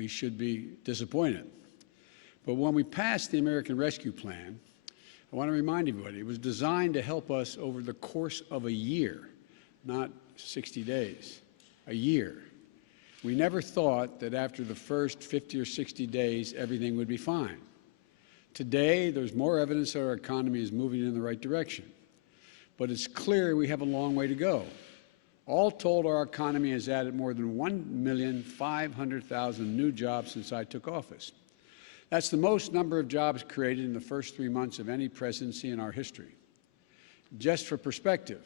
we should be disappointed. But when we passed the American Rescue Plan, I want to remind everybody, it was designed to help us over the course of a year, not 60 days, a year. We never thought that after the first 50 or 60 days, everything would be fine. Today, there's more evidence that our economy is moving in the right direction. But it's clear we have a long way to go. All told, our economy has added more than 1,500,000 new jobs since I took office. That's the most number of jobs created in the first 3 months of any presidency in our history. Just for perspective,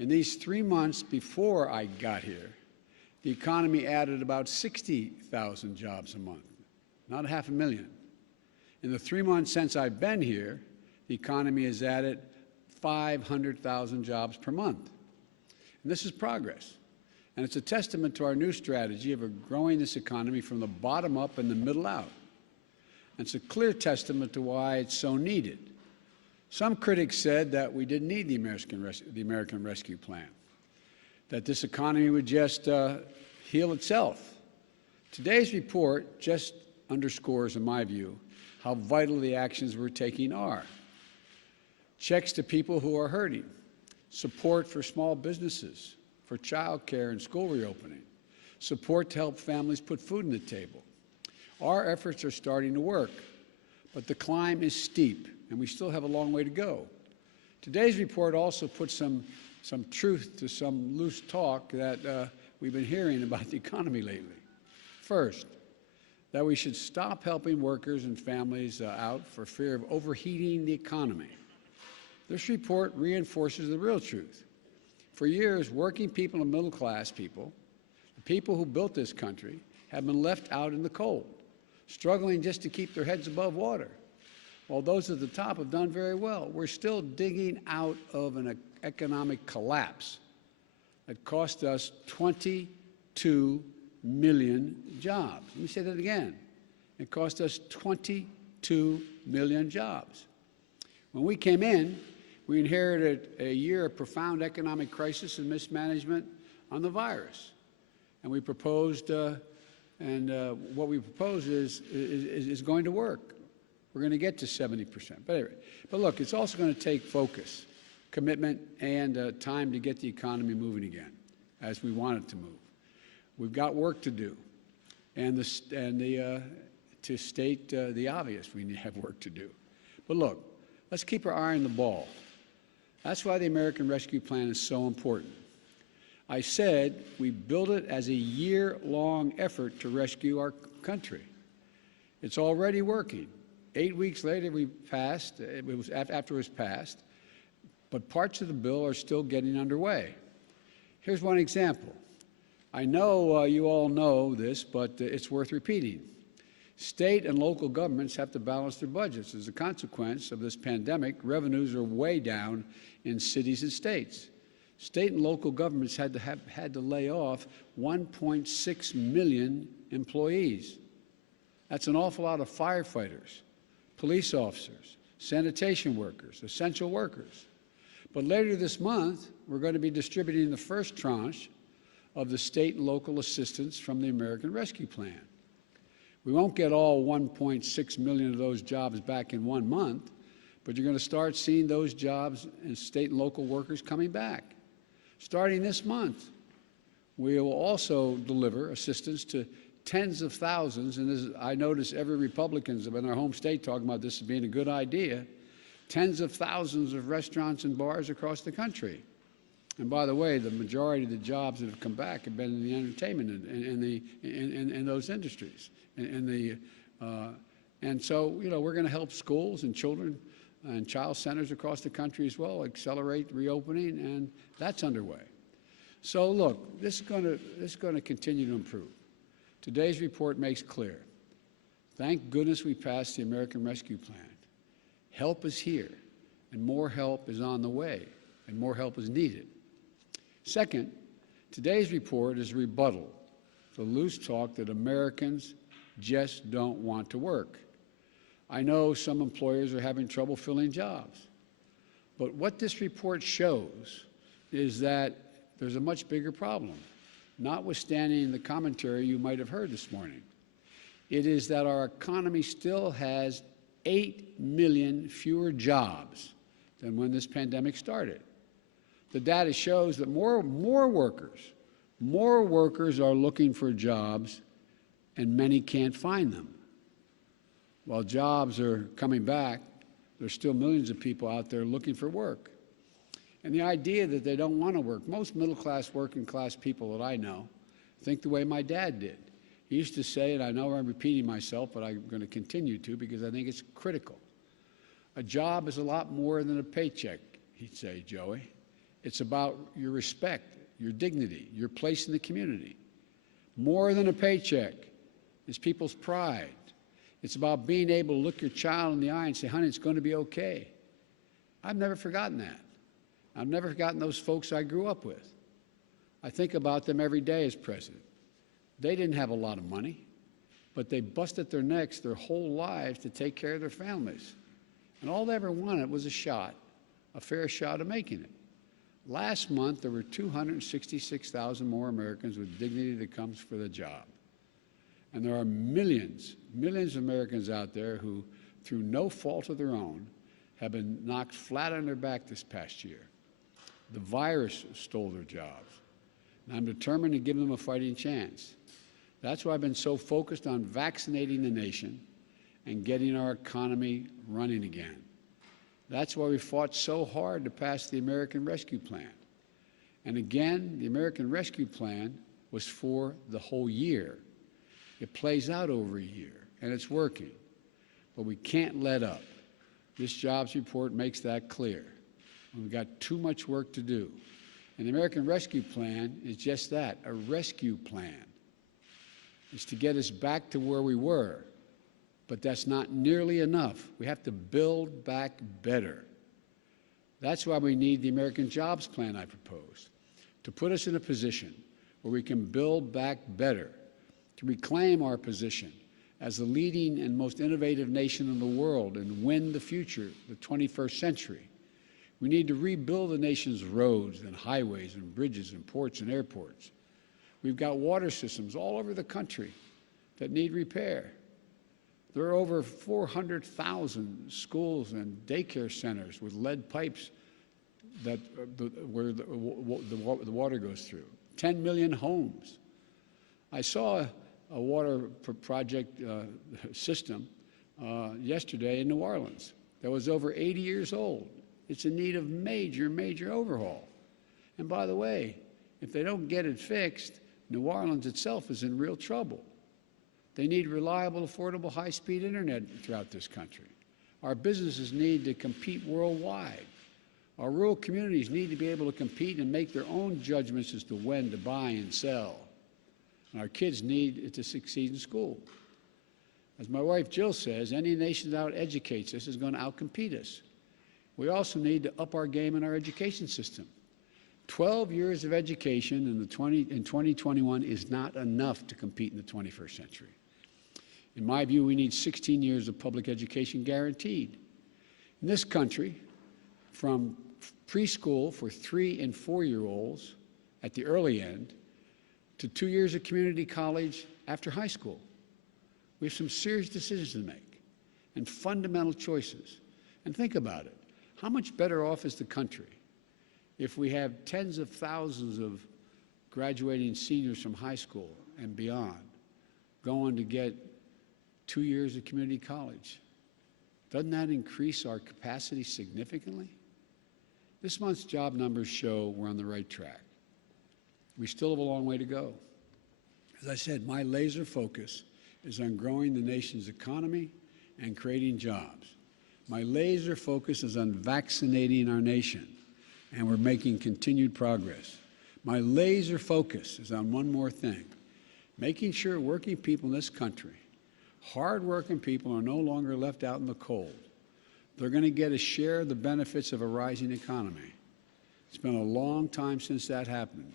in these 3 months before I got here, the economy added about 60,000 jobs a month, not 500,000. In the 3 months since I've been here, the economy has added 500,000 jobs per month. And this is progress. And it's a testament to our new strategy of growing this economy from the bottom up and the middle out. And it's a clear testament to why it's so needed. Some critics said that we didn't need the American Rescue Plan, that this economy would just heal itself. Today's report just underscores, in my view, how vital the actions we're taking are. Checks to people who are hurting, support for small businesses, for child care and school reopening, support to help families put food on the table. Our efforts are starting to work, but the climb is steep, and we still have a long way to go. Today's report also puts some truth to some loose talk that we've been hearing about the economy lately. First, that we should stop helping workers and families out for fear of overheating the economy. This report reinforces the real truth. For years, working people and middle-class people, the people who built this country, have been left out in the cold, struggling just to keep their heads above water. While those at the top have done very well, we're still digging out of an economic collapse that cost us 22 million jobs. Let me say that again. It cost us 22 million jobs. When we came in, we inherited a year of profound economic crisis and mismanagement on the virus. And we proposed, what we propose is going to work. We're going to get to 70%. But anyway, look, it's also going to take focus, commitment, and time to get the economy moving again, as we want it to move. We've got work to do, to state the obvious, we have work to do. But look, let's keep our eye on the ball. That's why the American Rescue Plan is so important. I said we built it as a year-long effort to rescue our country. It's already working. 8 weeks later, we passed. After it was passed, but parts of the bill are still getting underway. Here's one example. I know you all know this, but it's worth repeating. State and local governments have to balance their budgets. As a consequence of this pandemic, revenues are way down in cities and states. State and local governments had to lay off 1.6 million employees. That's an awful lot of firefighters, police officers, sanitation workers, essential workers. But later this month, we're going to be distributing the first tranche of the state and local assistance from the American Rescue Plan. We won't get all 1.6 million of those jobs back in 1 month, but you're going to start seeing those jobs and state and local workers coming back. Starting this month, we will also deliver assistance to tens of thousands, and as I notice every Republican in our home state talking about this as being a good idea, tens of thousands of restaurants and bars across the country. And by the way, the majority of the jobs that have come back have been in the entertainment and in those industries. And so, you know, we're going to help schools and children and child centers across the country as well accelerate reopening, and that's underway. So look, this is going to continue to improve. Today's report makes clear. Thank goodness we passed the American Rescue Plan. Help is here, and more help is on the way, and more help is needed. Second, today's report is a rebuttal to loose talk that Americans just don't want to work. I know some employers are having trouble filling jobs, but what this report shows is that there's a much bigger problem, notwithstanding the commentary you might have heard this morning. It is that our economy still has 8 million fewer jobs than when this pandemic started. The data shows that more workers are looking for jobs, and many can't find them. While jobs are coming back, there's still millions of people out there looking for work. And the idea that they don't want to work, most middle-class, working-class people that I know think the way my dad did. He used to say, and I know I'm repeating myself, but I'm going to continue to because I think it's critical. A job is a lot more than a paycheck, he'd say, Joey. It's about your respect, your dignity, your place in the community. More than a paycheck is people's pride. It's about being able to look your child in the eye and say, honey, it's going to be okay. I've never forgotten that. I've never forgotten those folks I grew up with. I think about them every day as president. They didn't have a lot of money, but they busted their necks their whole lives to take care of their families. And all they ever wanted was a shot, a fair shot of making it. Last month, there were 266,000 more Americans with dignity that comes for the job. And there are millions of Americans out there who, through no fault of their own, have been knocked flat on their back this past year. The virus stole their jobs. And I'm determined to give them a fighting chance. That's why I've been so focused on vaccinating the nation and getting our economy running again. That's why we fought so hard to pass the American Rescue Plan. And again, the American Rescue Plan was for the whole year. It plays out over a year, and it's working. But we can't let up. This jobs report makes that clear. We've got too much work to do. And the American Rescue Plan is just that, a rescue plan. It's to get us back to where we were. But that's not nearly enough. We have to build back better. That's why we need the American Jobs Plan I proposed, to put us in a position where we can build back better, to reclaim our position as the leading and most innovative nation in the world and win the future, the 21st century. We need to rebuild the nation's roads and highways and bridges and ports and airports. We've got water systems all over the country that need repair. There are over 400,000 schools and daycare centers with lead pipes that, where the water goes through. 10 million homes. I saw a water project system yesterday in New Orleans that was over 80 years old. It's in need of major overhaul. And by the way, if they don't get it fixed, New Orleans itself is in real trouble. They need reliable, affordable, high-speed internet throughout this country. Our businesses need to compete worldwide. Our rural communities need to be able to compete and make their own judgments as to when to buy and sell. And our kids need to succeed in school. As my wife Jill says, any nation that out-educates us is going to out-compete us. We also need to up our game in our education system. 12 years of education in 2021 is not enough to compete in the 21st century. In my view, we need 16 years of public education guaranteed. In this country, from preschool for 3- and 4-year-olds at the early end to 2 years of community college after high school, we have some serious decisions to make and fundamental choices. And think about it. How much better off is the country if we have tens of thousands of graduating seniors from high school and beyond going to get 2 years of community college? Doesn't that increase our capacity significantly? This month's job numbers show we're on the right track. We still have a long way to go. As I said, my laser focus is on growing the nation's economy and creating jobs. My laser focus is on vaccinating our nation, and we're making continued progress. My laser focus is on one more thing, making sure working people in this country, hard-working people, are no longer left out in the cold. They're going to get a share of the benefits of a rising economy. It's been a long time since that happened.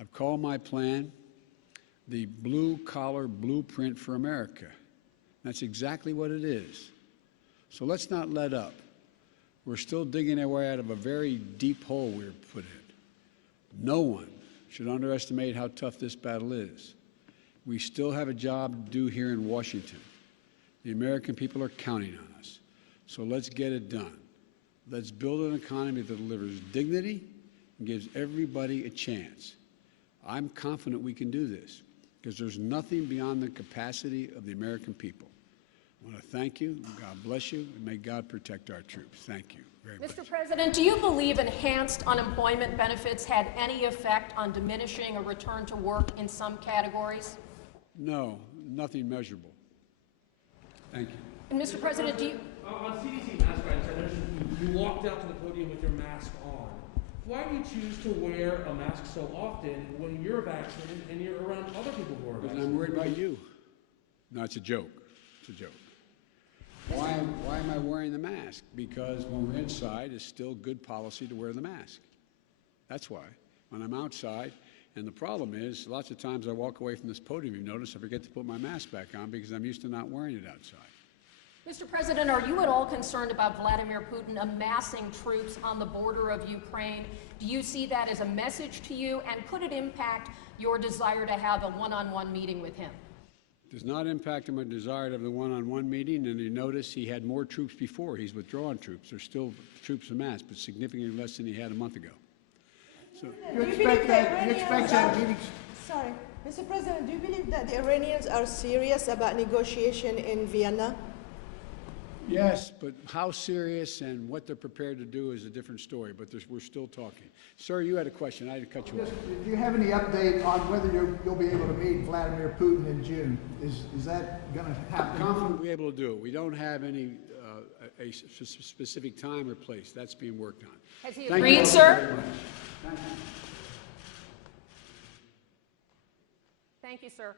I've called my plan the blue-collar blueprint for America. That's exactly what it is. So let's not let up. We're still digging our way out of a very deep hole we were put in. No one should underestimate how tough this battle is. We still have a job to do here in Washington. The American people are counting on us. So let's get it done. Let's build an economy that delivers dignity and gives everybody a chance. I'm confident we can do this because there's nothing beyond the capacity of the American people. I want to thank you. God bless you, and may God protect our troops. Thank you very much. Mr. President, do you believe enhanced unemployment benefits had any effect on diminishing a return to work in some categories? No, nothing measurable. Thank you. And Mr. President, do you... On CDC mask rights, I noticed you walked out to the podium with your mask on. Why do you choose to wear a mask so often when you're vaccinated and you're around other people who are Because vaccinated? I'm worried about you. No, it's a joke. It's a joke. Why am I wearing the mask? Because when we're inside, it's still good policy to wear the mask. That's why. When I'm outside, and the problem is, lots of times I walk away from this podium, you notice, I forget to put my mask back on because I'm used to not wearing it outside. Mr. President, are you at all concerned about Vladimir Putin amassing troops on the border of Ukraine? Do you see that as a message to you, and could it impact your desire to have a one-on-one meeting with him? Does not impact my desire to have the one-on-one meeting, and you notice he had more troops before. He's withdrawn troops. There's still troops amassed, but significantly less than he had a month ago. So, You expect that meeting? Sorry, Mr. President, do you believe that the Iranians are serious about negotiation in Vienna? yes, but how serious and what they're prepared to do is a different story, but we're still talking. Sir, you had a question. I had to cut you off. Do you have any update on whether you'll be able to meet Vladimir Putin in June? Is that going to happen? I'm confident we'll be able to do it. We don't have any a specific time or place. That's being worked on. Has he Thank agreed, you sir? very much. Thank you. Thank you, sir.